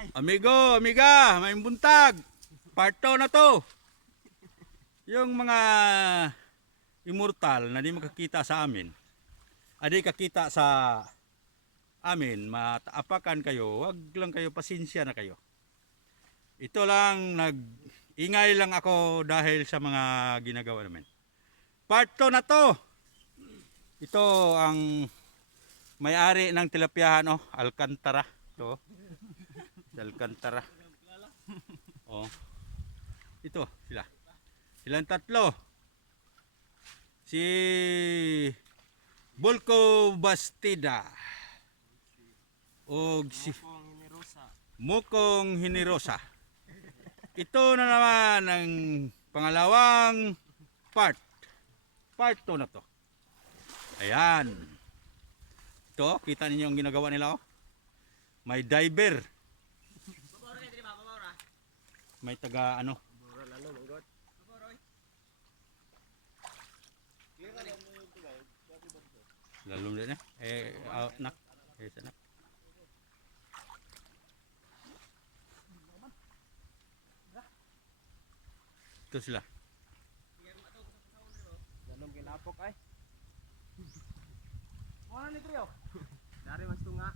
Amigo, amiga, may buntag. Part 2 na to. Yung mga immortal na di makakita sa amin. Adi kakita sa amin, mataapakan kayo, wag lang kayo, pasensya na kayo. Ito lang, ingay lang ako dahil sa mga ginagawa namin. Part 2 na to. Ito ang may-ari ng tilapyahan, oh, Alcantara. Ito. Alcantara. Oh. Ito sila. Silang tatlo. Si Bulko Bastida. O si Mukong Hinirosa. Ito na naman ang pangalawang part. Part 2 na to. Ayan. Ito, kita ninyo ang ginagawa nila, oh. May diver. May taga ano. Lalong din nak. Nak. Ito sila. Dalam kinapok ay. Mana ni Trio? Dari mas tunga.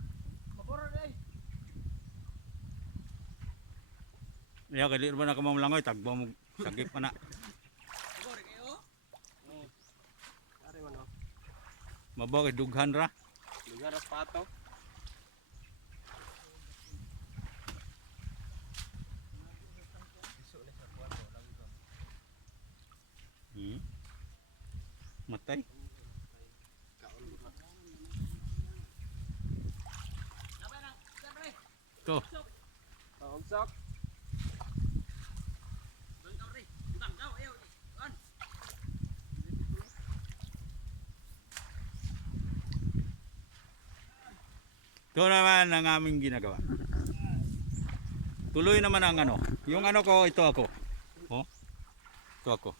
Maboro ay. Ya kali ba na kamamlangoy tagbo mo sagip pa na. Maboro kayo? Dari man oh. Mabaw kay dughan ra. Lugar sa pato. Matay. Ito. Paungsok. Ito naman ang aming ginagawa. Tuloy naman ang ano. Yung ano ko, ito ako. Oh. Ito ako.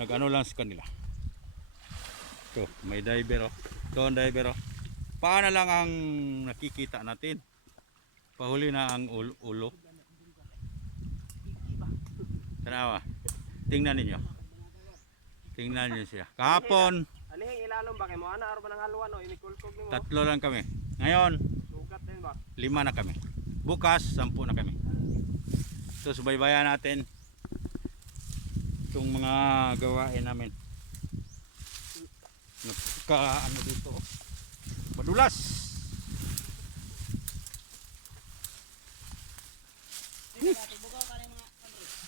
Nag-ano lang sa kanila. Ito, may diver, oh. Ito ang diver, oh. Paano lang ang nakikita natin? Pahuli na ang ulo. Tanawa. Tingnan ninyo. Tingnan niyo siya. Kahapon, Anihing ilalom ba kay mo ana aron nang haluan o inikulkog nimo? tatlo lang kami. Ngayon, Sugat din ba? 5 na kami. Bukas, 10 na kami. So, subaybayan natin itong mga gawain namin. Ano dito, oh. Madulas.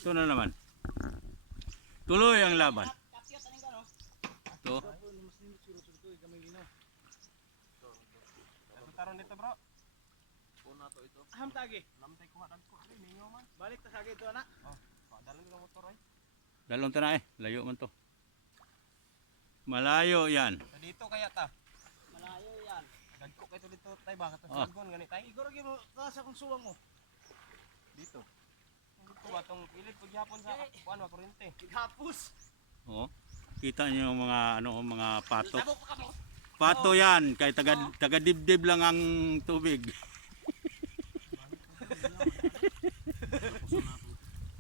Ito na naman. Tuloy ang laban. Ito. Taron dito bro. Puno to ito. Aham tagi. Lamtay ko hadan ko ari minyo man. Balik ta sagi ito ana. Oh, padalan ko motor ay. Dalon ta na eh. Layo man to. Malayo yan. Dito kaya ta. Malayo yan. Dagko kay to dito tay ba katong sagon gani tay. Igor gyud mo sa kung suwang mo. Dito. Dito ba tong pilit pag yapon sa kuan wa kuryente. Gihapos. Oh. Kita niyo yung mga ano, mga pato. Pato yan, kay taga dibdib lang ang tubig.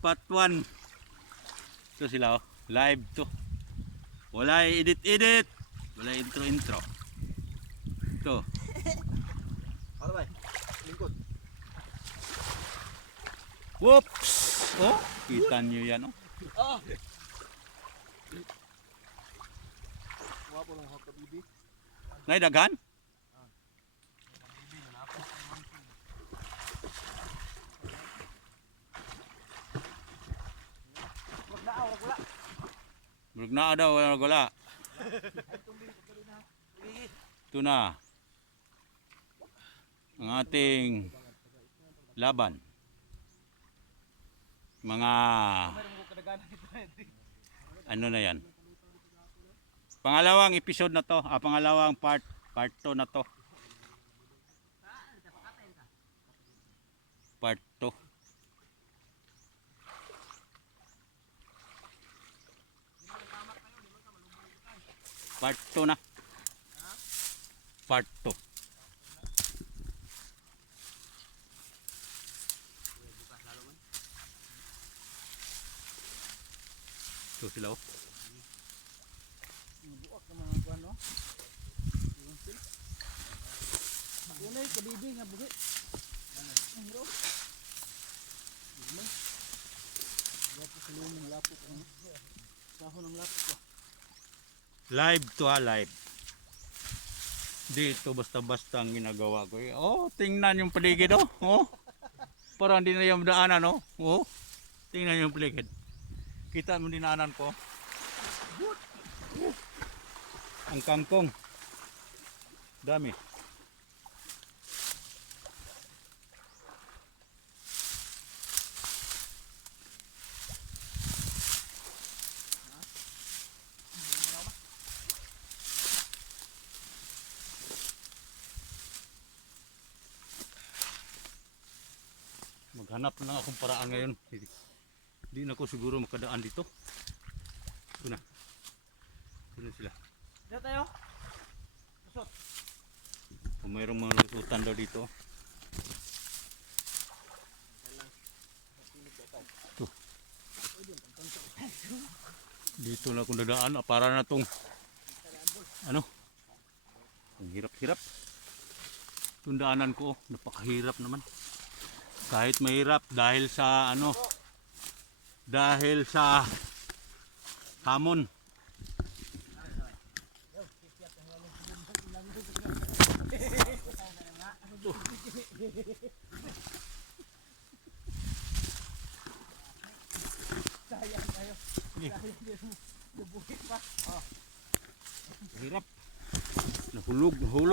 Part 1. Ito sila, oh. Live to. Wala edit. Wala intro. Ito. Ano ba? Lingkod. Whoops! Oh, kita niyo yan, oh. Oh. Wa po lang hot bibi. Nay daghan? Burog na daw, wala. Ito na ang ating laban. Mga ano na yan. Pangalawang episode na to, pangalawang part 2 na to. Part 2. Part 2 na. Part 2. Ito sila oh. Buak ka mga kuwan no. Yun ay kabibi nga buhi. Ang hiro. Gapo sa lumang lapok ano. Sahon ng lapok ko. Live to live. Dito basta-basta ang ginagawa ko. Oh, tingnan yung paligid oh. Oh. Parang hindi na yung daanan oh. Oh. Tingnan yung paligid. Kita mo dinaanan ko. Ang kangkong. Dami. Maghanap na lang akong paraan ngayon. Hindi na ako siguro makadaan dito. Ito na. Ito na sila. Dito tayo. Lusot. Kung mayroong mga lusutan daw dito. Ito. Dito na akong dadaan. Para na itong ano. Ang hirap-hirap. Itong daanan ko. Napakahirap naman. Kahit mahirap dahil sa ano, dahil sa hamon. Sayang kayo. Sayang din. Nabuhi pa. Hirap. Nahulog.